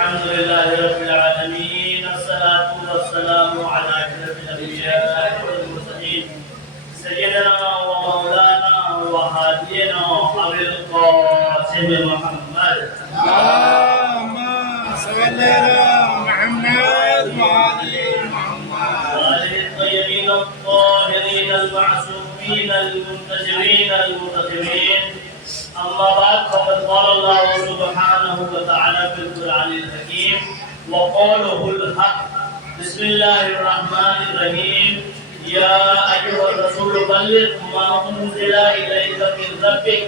الحمد لله رب العالمين، الصلاة والسلام على أشرف الأنبياء والمرسلين سيدنا ومولانا وهادينا أبي القاسم محمد. اللهم صل على محمد وعلى محمد وآله الطيبين الطاهرين المعصومين المنتجبين المنتخبين. أما بعد، فقد قال الله سبحانه وتعالى في القرآن الحكيم وقوله الحق. بسم الله الرحمن الرحيم. يا أيها الرسول بلغ ما أنزل إليك من ربك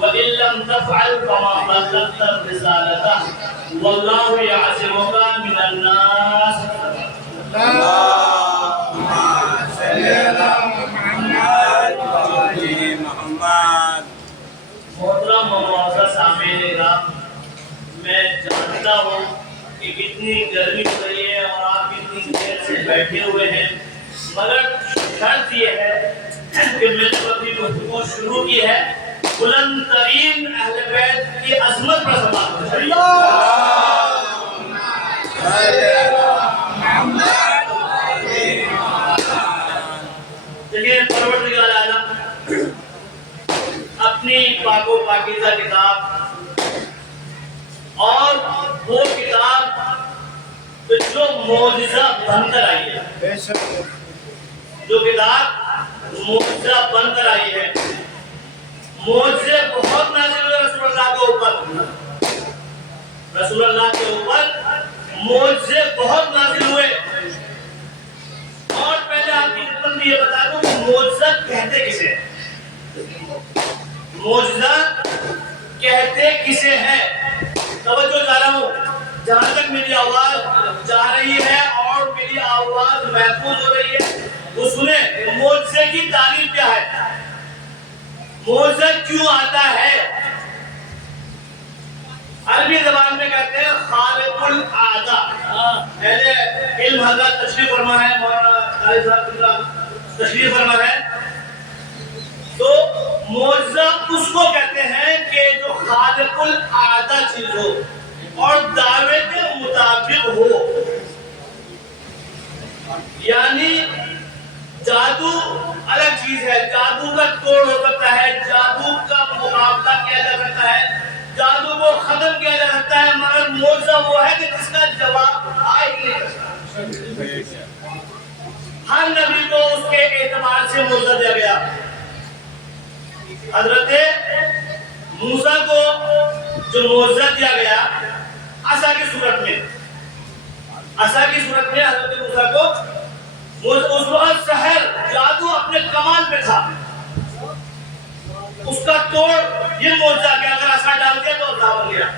وإن لم تفعل فما بلغت رسالته والله يعصمك من الناس. اللهم صل على محمد وعلى محمد. محترم و معزز سامعین کرام، میں جانتا ہوں کہ کتنی گرمی ہو رہی ہے اور آپ کتنی دیر سے بیٹھے ہوئے ہیں، مگر شرط یہ ہے کہ میں نے اپنی گفتگو شروع کی ہے بلند ترین اہل بیت کی عظمت پر سماعت ہو چاہیے. دیکھیں، پروردگار عالم اپنی پاک و پاکیزہ کتاب اور وہ کتاب جو معجزہ بن کر آئی ہے، جو کتاب معجزہ بن کر آئی ہے، معجزے بہت نازل ہوئے رسول اللہ کے اوپر. رسول اللہ کے اوپر معجزے بہت نازل ہوئے. اور پہلے آپ کی خدمت میں یہ بتا دوں کہ معجزہ کہتے کسے ہیں؟ معجزہ کہتے کسے ہیں؟ توجہ چاہ رہا ہوں، جہاں تک میری آواز جا رہی ہے اور میری آواز محفوظ ہو رہی ہے وہ سنیں. معجزے کی تعریف کیا ہے؟ معجزہ کیوں آتا ہے؟ عربی زبان میں کہتے ہیں خارق العادہ. اہل علم حضرات تشریف فرما ہے، مولانا قاری صاحب تشریف فرما ہے. تو معجزہ اس کو کہتے ہیں کہ جو خارق العادہ چیز ہو اور دعوے کے مطابق ہو. یعنی جادو الگ چیز ہے، جادو کا توڑ ہو سکتا ہے، جادو کا مقابلہ کیا جا سکتا ہے، جادو کو ختم کیا جا سکتا ہے، مگر معجزہ وہ ہے کہ جس کا جواب آ ہی نہیں سکتا. ہر نبی کو اس کے اعتبار سے معجزہ دیا گیا. حضرت موسیٰ کو جو معجزہ دیا گیا عصا کی صورت میں، عصا کی صورت میں حضرت موسیٰ کو اس وقت سحر جادو اپنے کمال پہ تھا. اس کا توڑ یہ معجزہ کہ اگر عصا ڈال دیا تو عصا بن گیا.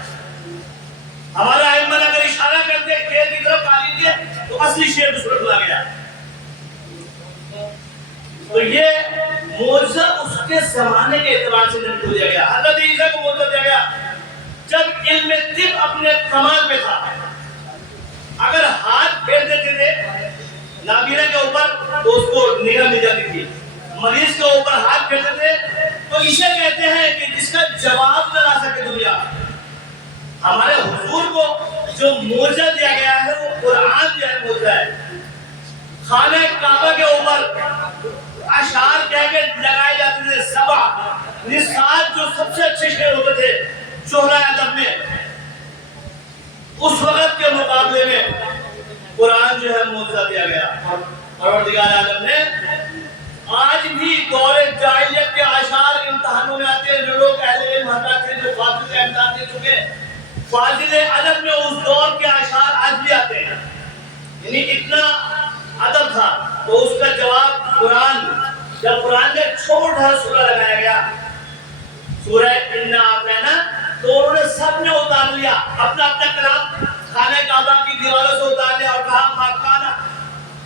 ہمارا ائمہ اگر اشارہ کر دے شیر کی طرف کھا لیجیے تو اصلی شیر کی صورت لا گیا. تو یہ معجزہ اس کے زمانے کے اعتبار سے نہیں دیا گیا. حضرت عیسیٰ کو معجزہ دیا گیا جب علم طب اپنے کمال پہ تھا. اگر ہاتھ پھیر دیتے تھے نابینا کے اوپر تو اس کو نگاہ مل جاتی تھی. مریض کے اوپر ہاتھ پھیرتے تھے تو اسے کہتے ہیں کہ جس کا جواب نہ لا سکے دنیا. ہمارے حضور کو جو معجزہ دیا گیا ہے وہ قرآن جو ہے معجزہ ہے. خانہ کعبہ کے اوپر اشعار کہہ کے لگائے جاتے تھے 7 7 جو سب سے اچھے شعر ہوتے تھے شہرائے ادب میں. اس وقت کے مقابلے میں قرآن جو ہے معجزہ دیا گیا. پروردگار عالم نے آج بھی دور جاہلیت کے اشعار امتحانوں میں آتے ہیں. جو لوگ اہل علم حضرات تھے جو فاضل کا امتحان دے چکے ہیں، فاضل ادب میں اس دور کے اشعار آج بھی آتے ہیں. یعنی اتنا ادب تھا. تو اس کا جواب قرآن، جب قرآن کا چھوٹا سورہ لگایا گیا سورہ انا اعطینا، تو انہوں نے سب نے اتار لیا اپنا اپنا کلام خانہ کعبہ کی دیواروں سے اتار لیا اور کہا ما کان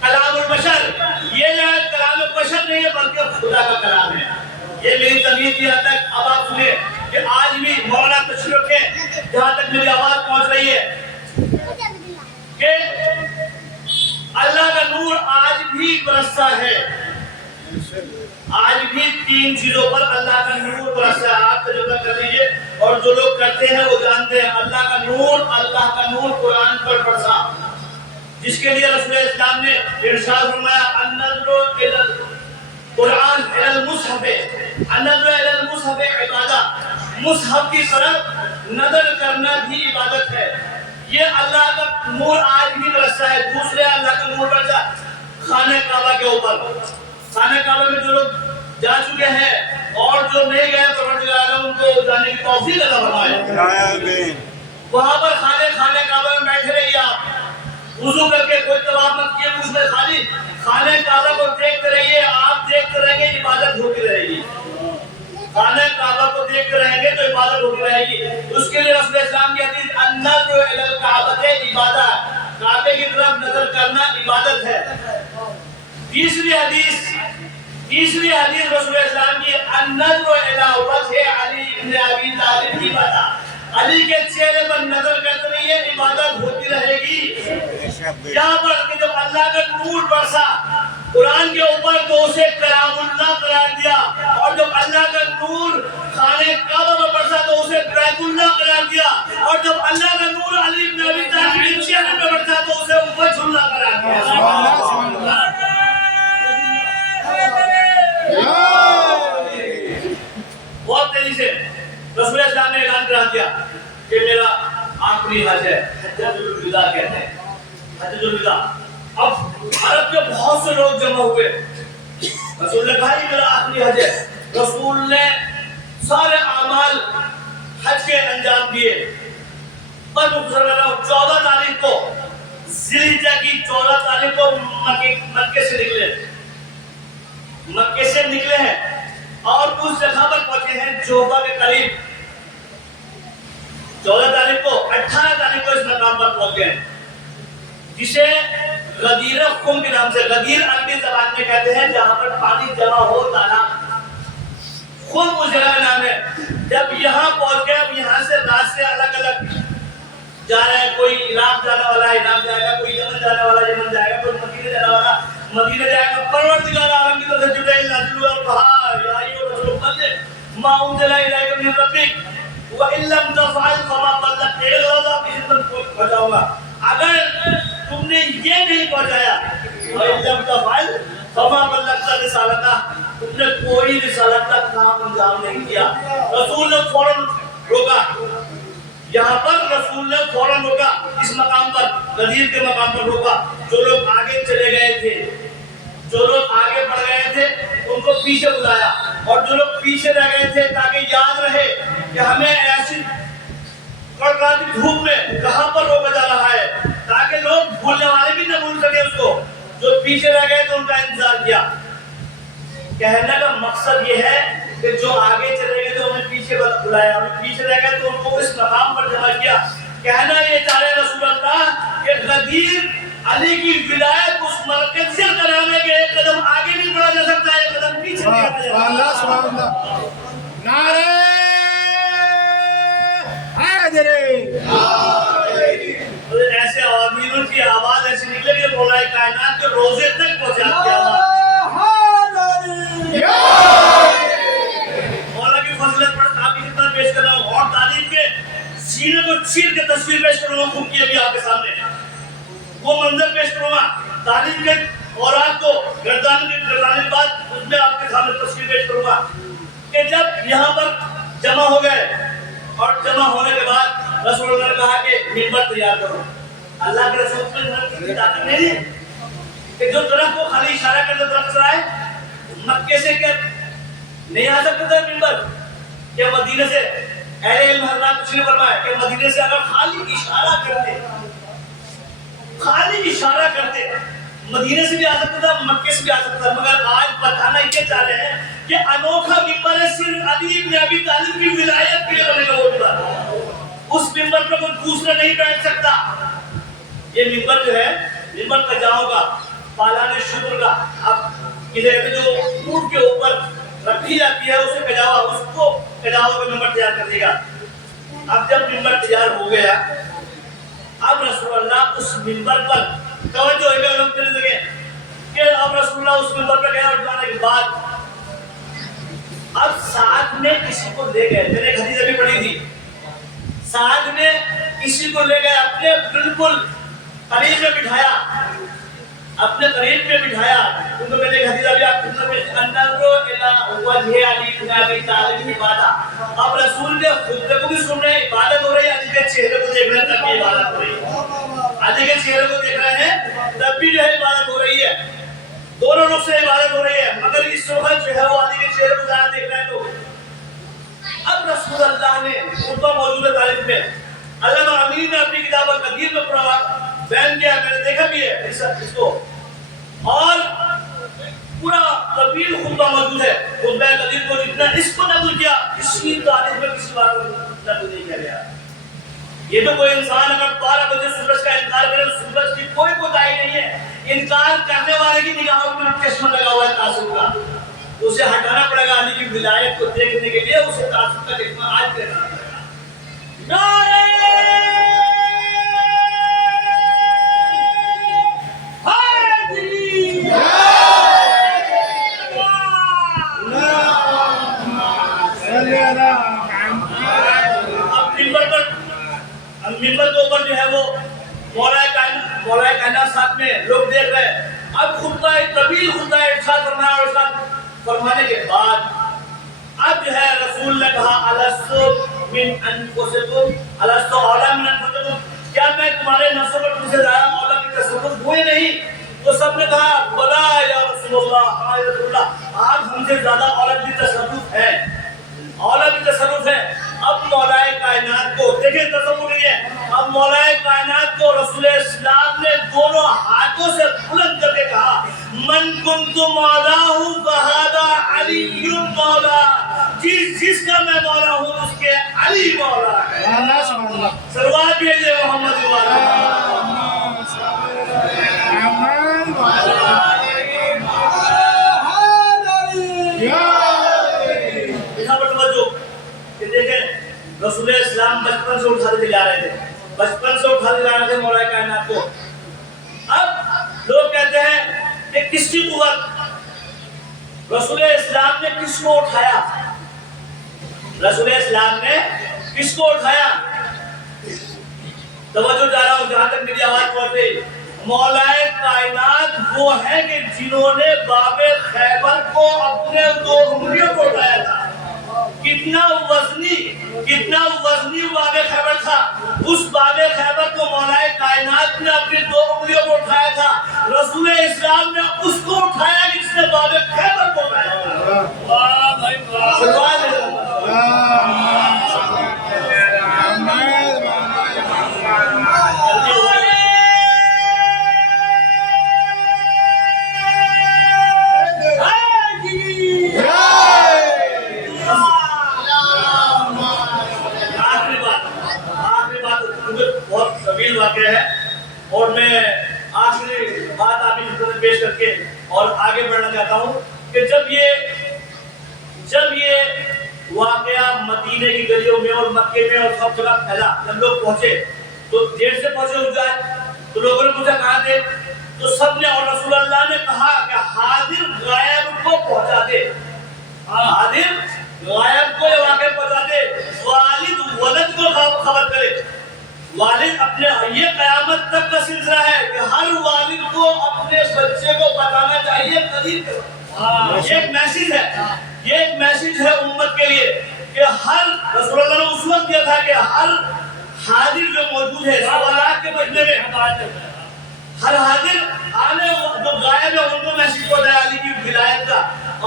کلام البشر. یہ جو ہے کلام بشر نہیں ہے بلکہ خدا کا کلام ہے. یہ میری تمہید کی حد تک. اب آپ سنیں کہ آج بھی مولانا تشریف رکھیں جہاں تک میری آواز پہنچ رہی ہے کہ اللہ کا نور آج بھی برستا ہے. آج بھی 3 چیزوں پر اللہ کا نور برستا ہے. آپ تجربہ کر لیجئے اور جو لوگ کرتے ہیں وہ جانتے ہیں. اللہ کا نور قرآن کے لیے رسول اسلام نے ارشاد فرمایا النظر الی القرآن الی المصحف، النظر الی المصحف عبادہ، مصحف کی طرف نظر کرنا بھی عبادت ہے۔ یہ اللہ کا نور آج بھی برستا ہے، دوسرے اللہ کا نور برسا خانہ کعبہ کے اوپر۔ خانہ کعبہ میں جو لوگ جا چکے ہیں اور جو نہیں گئے پروردگار عالم ان کو جانے کی توفیق عطا فرمائے۔ آمین۔ وہاں پر خانہ کعبہ میں بیٹھے رہیے، آپ وضو کر کے کوئی طواف مت کیے، اس میں خالی خانہ کعبہ کو دیکھتے رہیے، آپ دیکھتے رہیں گے عبادت ہوتی رہے گی۔ خانہ کعبہ کو دیکھتے رہیں گے تو عبادت ہوتی رہے گی۔ اس کے لیے رسول اسلام کی حدیث النظر الی الکعبۃ عبادہ، کعبے کی طرف نظر کرنا عبادت ہے۔ تیسری حدیث رسول اسلام کی النظر الی وجہ علی بن ابی طالب عبادہ، علی کے چہرے پر نظر کرتے رہیے، عبادت ہوتی رہے گی۔ یہاں پر کہ جب اللہ کا نور برسا قرآن کے اوپر تو اسے کلام اللہ قرار دیا، اور جب اللہ کا نور خانہ کعبہ میں برسا تو اسے بیت اللہ قرار دیا، اور جب اللہ کا نور علی بن ابی طالب کے چہرے پر برسا تو اسے وجہ اللہ قرار دیا۔ بہت تیزی سے رسول اسلام نے اعلان کرا دیا کہ میرا آخری حج ہے، حجۃ الوداع کہتے ہیں، حجۃ الوداع۔ اب عرب کے بہت سے لوگ جمع ہوئے، رسول نے کہا یہ میرا آخری حج ہے۔ رسول نے سارے اعمال حج کے انجام دیے، پر 14 تاریخ کو ذی الحجہ کی 14 تاریخ کو مکے سے نکلے ہیں اور اس جگہ پر پہنچے ہیں جوفا کے قریب۔ 14 تاریخ کو 18 تاریخ کو اس مقام پر پہنچ گئے جسے غدیر خم کے نام سے، غدیر عربی زبان میں کہتے ہیں جہاں پر پانی جمع ہو تالاب، خم اس جگہ کا نام ہے۔ جب یہاں پہنچ گئے، اب یہاں سے راستے الگ الگ جا رہے ہیں، کوئی عراق جانے والا عراق جائے گا، کوئی یمن جانے والا یمن جائے گا، کوئی مدینے جانے والا مدینے جائے گا۔ پروردگار عالم کی طرف سے جبرائیل نازل ہوا اور کہا یا ایھا الرسول بلغ ما انزل الیک من ربک وان لم تفعل فما بلغت اللہ کی خدمت کو پہنچاؤں گا۔ اگر تم نے یہ نہیں پہنچایا وان لم تفعل فما بلغت رسالتہ، تم نے کوئی رسالت کا کام انجام نہیں کیا۔ رسول نے فوراً روکا، یہاں پر رسول نے فوراً روکا، اس مقام پر غدیر کے مقام پر روکا۔ جو لوگ آگے چلے گئے تھے، جو لوگ آگے بڑھ گئے تھے ان کو پیچھے بلایا، اور جو لوگ پیچھے رہ گئے تھے تاکہ یاد رہے کہ ہمیں ایسی کڑکاتی دھوپ میں کہاں پر روکا جا رہا ہے، تاکہ لوگ بھولنے والے بھی نہ بھول سکے اس کو۔ جو پیچھے رہ گئے تو ان کا انتظار کیا۔ کہنے کا مقصد یہ ہے کہ جو آگے چلے گئے تو انہیں پیچھے بلایا، اور پیچھے رہ گئے تو ان کو اس مقام پر جمع کیا۔ کہنا یہ چاہ رہے رسول اللہ کہ غدیر علی کی ولایت اس مرکزیت کا نام ہے کہ ایک قدم آگے نہیں بڑھا جا سکتا، ایک قدم پیچھے نہیں ہٹا جا سکتا۔ اللہ سبحان اللہ، نعرہ حیدر! ایسے عوامل کی آواز ایسی نکلے کہ مولا کائنات کے روزے تک پہنچا دی آواز۔ مولا کی فضیلت پر آپ کی خدمت پیش کر رہا ہوں، اور تعلیم کے سینے کو چیر کے تصویر پیش کروں گا خوب کی ابھی آپ کے سامنے وہ منظر پیش کروں گا۔ تعلیم کے اورات کو گردانے کے بعد اس میں آپ کے سامنے تصویر پیش کروں گا کہ جب یہاں پر جمع ہو گئے، اور جمع ہونے کے بعد رسول اللہ نے کہا کہ منبر تیار کرو۔ اللہ کے رسول میں کی طاقت نہیں ہے کہ جو درخت کو خالی اشارہ کرتے درخت سے آئے، مکے سے کیا نہیں آ سکتا تھا منبر؟ کہ مدینے سے اہل علم حضرات کچھ نے فرمایا کہ مدینے سے اگر خالی اشارہ کرتے مدینے سے بھی آ سکتا تھا، مکے سے بھی آ سکتا تھا، مگر آج بتانا یہ چاہ رہے ہیں کہ انوکھا منبر ہے صرف علی بن ابی طالب کی ولایت کے لیے بنے گا وہ منبر۔ اس منبر پر کوئی دوسرا نہیں بیٹھ سکتا۔ یہ منبر جو ہے، منبر کجاؤں کا، پالان شکر کا، اب کہتے ہیں جو اونٹ کے اوپر رکھی جاتی ہے اسے کجاوا، اس کو کجاوا کا منبر تیار کر دے گا۔ اب جب منبر تیار ہو گیا، اب رسول اللہ اس منبر پر توجہ ہے کہ اب رسول اللہ اس منبر پر گیا، اور جانے کے بعد اب ساتھ میں کسی کو لے گئے، میں نے ایک حدیث ابھی پڑھی تھی، ساتھ میں کسی کو لے گئے، اپنے بالکل قریب میں بٹھایا، اپنے قریب میں بٹھایا کیونکہ میں نے ایک حدیث ابھی آپ کو سنا کہ انظروا الی وجه علی بن ابی طالب عبادت، اب رسول کے خطبے کو بھی سن رہے ہیں، عبادت ہو رہی ہے، علی کے چہرے کو دیکھ رہے ہیں تب بھی عبادت ہو رہی ہے، علی کے چہرے کو دیکھ رہے ہیں تب بھی جو ہے عبادت ہو رہی ہے، دونوں لوگ سے عبادت ہو رہی ہے، مگر اس وقت جو ہے وہ علی کے چہرے کو زیادہ دیکھ رہے ہیں تو اب رسول اللہ نے خطبہ موجود ہے تاریخ میں، علامہ امین نے اپنی کتاب القدیر میں پڑھا بیان کیا، میں نے دیکھا بھی ہے اس کو، اور پورا طویل خطبہ موجود ہے، خطبہ قدیر کو جتنا اس کو نقل کیا اسی تاریخ میں کسی بات کو نقل نہیں کیا گیا۔ یہ تو کوئی انسان اگر 12 بجے سورج کا انکار کرے تو سورج کی کوئی کوتاہی نہیں ہے، انکار کرنے والے کی نگاہوں میں چشمہ لگا ہوا ہے تعصب کا، اسے ہٹانا پڑے گا، علی کی ولایت کو دیکھنے کے لیے اسے تعصب کا چشمہ آج دیکھنا پڑے گا۔ نعرہ ممبر کے اوپر جو ہے وہ مولا کائنات ساتھ میں لوگ دیکھ رہے ہیں، اب خطبہ طویل خطبہ ارشاد فرمایا، اور ارشاد فرمانے کے بعد اب جو ہے رسول نے کہا الستو من انفسکم الستو اولا من انفسکم، کیا میں تمہارے نفسوں پر تم سے زیادہ مولا کی تصرف ہوئے نہیں؟ تو سب نے کہا بلا یا رسول اللہ، ہاں یا رسول اللہ، آپ ہم سے زیادہ اولاد کی تصرف ہے، اولاد کی تصرف ہے۔ اب مولا کائنات کو دیکھیں تصور نہیں ہے، اب مولا کائنات کو رسول اسلام نے دونوں ہاتھوں سے بلند کر کے کہا من کنت مولاہ فہذا علی مولا، جس کا میں مولا ہوں اس کے علی مولا ہے۔ سلوات بھیجئے محمد والا۔ دیکھیں رسول اسلام بچپن سے اٹھاتے چلے آ رہے تھے، بچپن سے اٹھاتے چلے آ رہے تھے مولا کائنات کو۔ اب لوگ کہتے ہیں کہ کس کی قوت، رسول اسلام نے کس کو اٹھایا، رسول اسلام نے کس کو اٹھایا؟ توجہ جا رہا ہوں جہاں تک میری آواز پہنچ رہی، مولا کائنات وہ ہے کہ جنہوں نے باب خیبر کو اپنے 2 انگلیوں کو اٹھایا تھا۔ کتنا وزنی باب خیبر تھا، اس باب خیبر کو مولا کائنات نے اپنی 2 انگلیوں کو اٹھایا تھا، رسول اسلام نے اس کو اٹھایا جس نے باب خیبر کو اٹھایا تھا۔ واہ بھائی واقعہ ہے، اور میں آخری بات آپ کی خدمت پیش کر کے اور آگے بڑھنا چاہتا ہوں کہ جب یہ واقعہ مدینے کی گلیوں میں اور مکے میں اور سب جگہ پھیلا، جب لوگ پہنچے تو دیر سے پہنچے ہو جائے تو لوگوں نے پوچھا کہاں تھے، تو سب نے اور رسول اللہ نے کہا کہ حاضر غائب کو پہنچا دے، حاضر غائب کو یہ واقعہ پہنچا دے، والد ولد کو خبر کرے۔ والد اپنے یہ قیامت تک کا سلسلہ ہے کہ ہر والد کو اپنے بچے کو بتانا چاہیے قریب، یہ ایک میسیج ہے، یہ ایک میسیج ہے امت کے لیے کہ ہر رسول اللہ نے اس وقت دیا تھا کہ ہر حاضر جو موجود ہے سوالات کے مجمع میں، ہر حاضر آنے جو غائب ہے ان کو میسیج پہنچایا علی کی ولایت کا،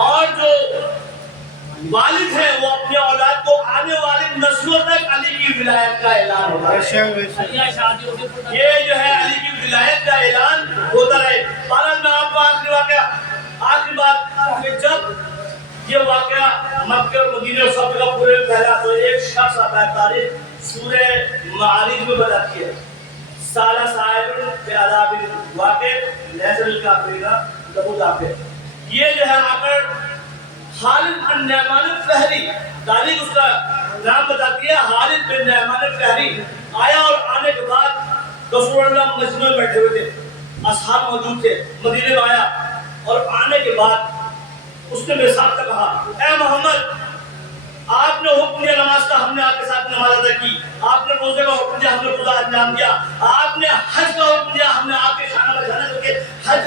اور جو والد ہے وہ اپنے اولاد کو آنے والی نسلوں تک علی کی ولایت کا اعلان ہوتا ہے، یہ جو ہے علی کی ولایت کا اعلان ہوتا رہے۔ بہرحال میں آپ کو آخری بات کہ جب یہ واقعہ مکہ اور مدینے اور سب جگہ پورے پھیلا تو ایک شخص آتا ہے، تاریخ سورہ معارج میں بتاتی ہے، سالہ صاحب فی عذاب واقع لیس للکافرین له دافع، یہ جو ہے آ کر خالد بن نعمان الفہری، تاریخ اس کا نام بتاتی ہے، خالد بن نعمان الفہری آیا، اور آنے کے بعد رسول اللہ مجمع میں بیٹھے ہوئے تھے، اصحاب موجود تھے، مدینے میں آیا اور آنے کے بعد اس نے میرے ساتھ کہا اے محمد آپ نے حکم دیا نماز کا، ہم نے آپ کے ساتھ نماز ادا کی، آپ نے روزے کا حکم دیا، ہم نے روزہ انجام دیا، آپ نے حج کا حکم دیا، ہم نے آپ کے شانہ بجانے کر کے حج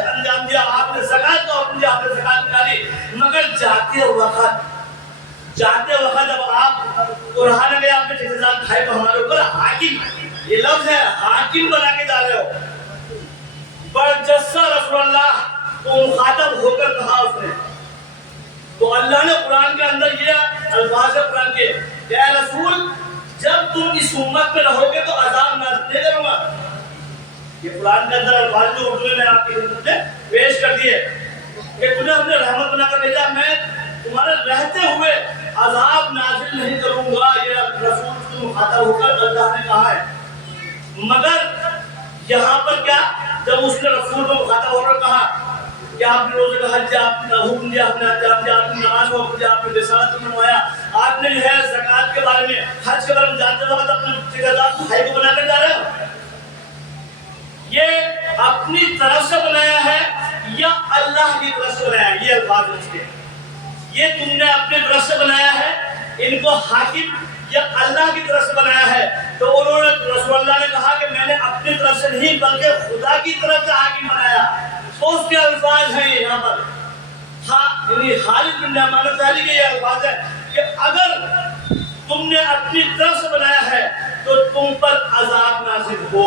قرآن میں آپ نے جزا کھائے تو ہمارے اوپر حاکم، یہ لفظ ہے حاکم بنا کے جا رہے ہو. برجستہ رسول اللہ کو مخاطب ہو کر کہا اس نے. تو اللہ نے قرآن کے اندر یہ الفاظ ہے قرآن کے کہ اے رسول جب تم اس امت میں رہو گے تو عذاب نازل نہیں کروں گا. یہ قرآن کے اندر الفاظ جو اردو میں آپ کی خدمت میں پیش کر دیے کہ تمہیں ہم نے رحمت بنا کر بھیجا، میں تمہارے رہتے ہوئے عذاب نازل نہیں کروں گا. یہ رسول سے مخاطب ہو کر اللہ نے کہا ہے. مگر یہاں پر کیا جب اس نے رسول کو مخاطب ہو کر کہا کہ آپ نے روزے کا حج آپ نے حکم دیا، آپ نے نماز کو حکم دیا، آپ نے رسالت کو منوایا، آپ نے جو ہے زکوٰۃ کے بارے میں حج کے بارے میں جانتے وقت اپنے ٹھیکیدار کو بھائی کو بنا کر جا رہے ہو. یہ اپنی طرف سے بنایا ہے یا اللہ کی طرف سے بنایا ہے؟ یہ الفاظ اس کے یہ تم نے اپنی طرف سے بنایا ہے ان کو حاکم یا اللہ کی طرف سے بنایا ہے؟ تو انہوں نے رسول اللہ نے کہا کہ میں نے اپنی طرف سے نہیں بلکہ خدا کی طرف سے حاکم بنایا. تو اس کے الفاظ ہیں یہاں پر یعنی خالد بن نعمان الطاری کے یہ الفاظ ہیں کہ اگر تم نے اپنی طرف سے بنایا ہے تو تم پر عذاب نازل ہو،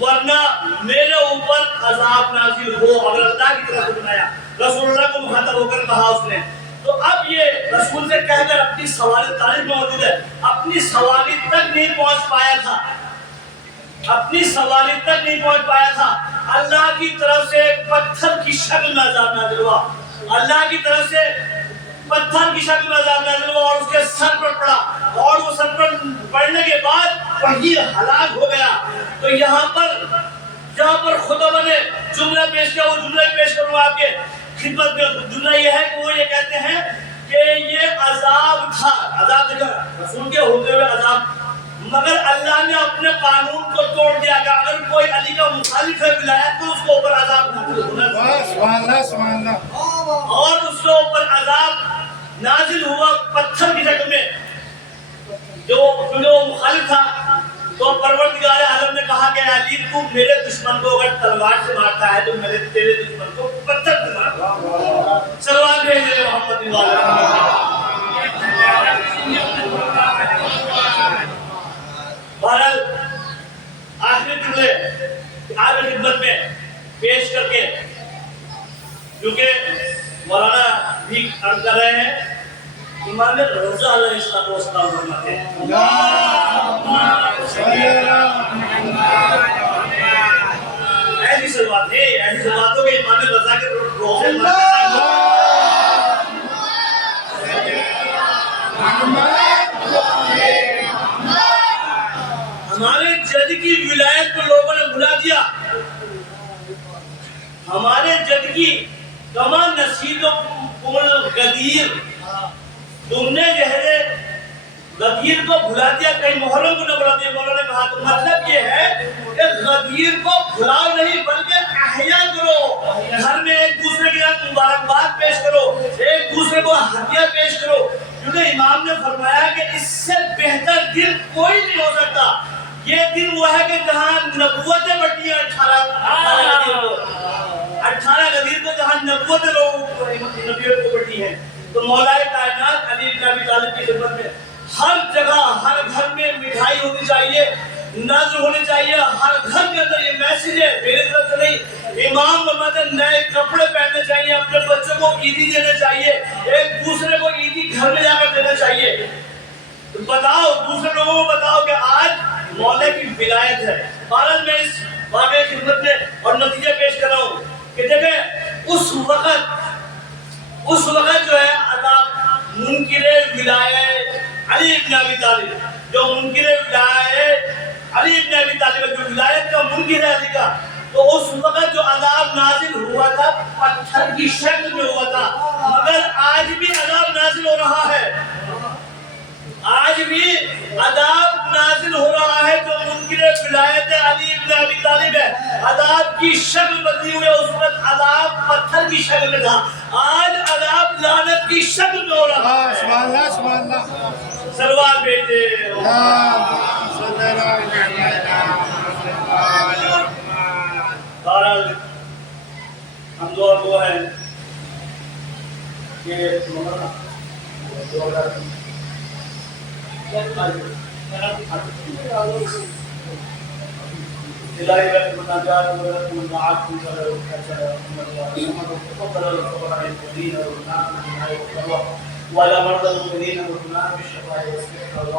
ورنہ میرے اوپر عذاب نازل ہو. اگر اللہ کی طرف سے بنایا رسول اللہ کو مخاطب ہو کر کہا اس نے. تو اب یہ رسول سے کہہ کر اپنی سوالی تعریف میں موجود ہے. اپنی سوالی تک نہیں پہنچ پایا تھا، اپنی سوالی تک نہیں پہنچ پایا تھا. اللہ کی طرف سے پتھر کی شکل میں عذاب نازل ہوا، اللہ کی طرف سے پتھر کی شکل میں عذاب نازل ہوا اور اس کے سر پر پڑا، اور وہ سر پر پڑنے کے بعد وہی ہلاک ہو گیا. تو یہاں پر خدا نے جملہ پیش کیا، وہ جملہ پیش کروں آپ کے خدمت میں. جملہ یہ ہے کہ وہ یہ کہتے ہیں کہ یہ عذاب تھا، عذاب دیکھا رسول کے ہوتے ہوئے عذاب، مگر اللہ نے اپنے قانون کو توڑ دیا کہ اگر کوئی علی کا مخالف ہے ولایت تو اس کو اوپر عذاب نازل ہونا چاہیے. اور اس کے اوپر عذاب نازل ہوا پتھر کی شکل میں، جو وہ مخالف تھا. تو پروردگار عالم نے کہا کہ علی تو میرے دشمن کو اگر تلوار سے مارتا ہے تو تیرے دشمن کو پتھر سے مار. صلوات بھیجے محمد بہرحال آخری جملے آپ کی خدمت میں پیش کر کے کیونکہ مولانا بھی عرض کر رہے ہیں امام رضا علیہ السلام فرماتے ہیں ایسی صلوات ہے، ایسی صلواتوں کے امام رضا کے روزے ہمارے جد کی ولایت کو لوگوں نے بھلا دیا. ہمارے جد کی کما نصید و غدیر، تم نے جہرے غدیر کو بھلا دیا، کہیں محرم کو نہ بھلا دیا. مولانا نے کہا تو مطلب یہ ہے کہ غدیر کو بھلاؤ نہیں بلکہ احیا کرو، گھر میں ایک دوسرے کے ساتھ مبارکباد پیش کرو، ایک دوسرے کو ہدیہ پیش کرو. کیونکہ امام نے فرمایا کہ اس سے بہتر دن کوئی نہیں ہو سکتا. یہ دن وہ ہے کہ جہاں نبوتیں بٹی ہیں 18 غدیر کو جہاں نبوتیں نبیوں کو بٹی ہیں. تو مولا کائنات علی بن ابی طالب کی خدمت میں ہر جگہ ہر گھر میں مٹھائی ہونی چاہیے، نظر ہونی چاہیے. ہر گھر کے اندر یہ میسج ہے میری طرف سے نہیں. امام فرماتے ہیں نئے کپڑے پہننے چاہیے، اپنے بچوں کو عیدی دینے چاہیے، ایک دوسرے کو عیدی گھر میں جا کر دینا چاہیے. بتاؤ دوسرے لوگوں کو بتاؤ کہ آج مولا کی ولایت ہے. بہرحال میں اس واقعے کی خدمت میں اور نتیجہ پیش کر رہا ہوں کہ دیکھیں اس وقت جو ہے عذاب منکر ولایت علی ابن ابی طالب، جو منکر ولایت علی ابن ابی طالب جو ولایت کا منکر ہے علی کا، تو اس وقت جو عذاب نازل ہوا تھا پتھر کی شکل میں ہوا تھا. مگر آج بھی عذاب نازل ہو رہا ہے، آج بھی عذاب نازل ہو رہا ہے. جو منکر ولایت علی ابن ابی طالب ہے عذاب کی شکل بدلی ہوئی، اس وقت عذاب پتھر کی شکل میں تھا، آج عذاب لعنت کی شکل میں ہو رہا ہے. سبحان اللہ سبحان اللہ. سلوات بھیجے. بہرحال ہم دعا وہ ہیں کہ إلهي لك المناجاة ولكم المعاصي وتفضل الفقراء المؤمنين والمنافقين ولا مرضى المؤمنين والمنافقين بالشفاعة والسحر